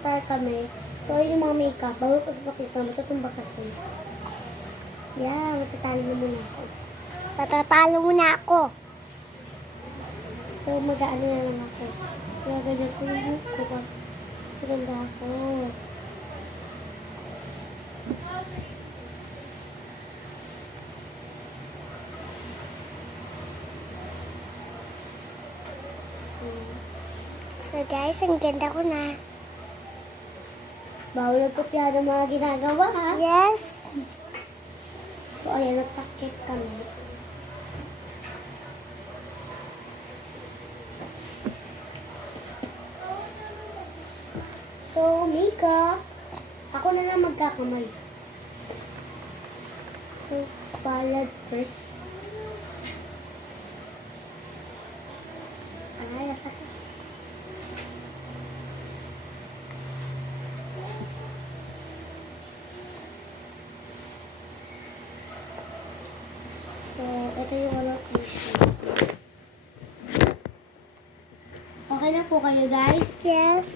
mag-start kami. So, yung mga makeup, bago ko sa pakita, matutumba kasi. Yeah, matatalo na muna ako. Patatalo muna ako. So, mag-aano na lang ako. Kaya ganyan ko yung book ko. Maganda ako. So guys, ang ganda ko na. Bawal ang kopya ng mga ginagawa, ha? Yes. So, ayan, nagpakit kami. So, makeup. Ako na lang magkakamay. So, palad first. Ay, nakaka. So, ito yung walang tissue. Okay na po kayo, guys? Yes.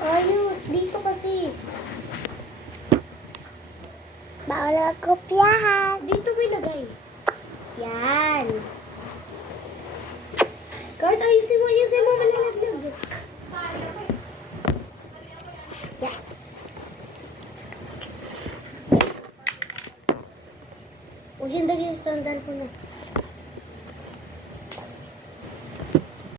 Ayos, dito kasi. Bawal magkopyahan. Dito mo ilagay. Yan. Kurt, ayusin mo, malalaglag. Yeah. Huwag yung dagi sa tandaan ko na.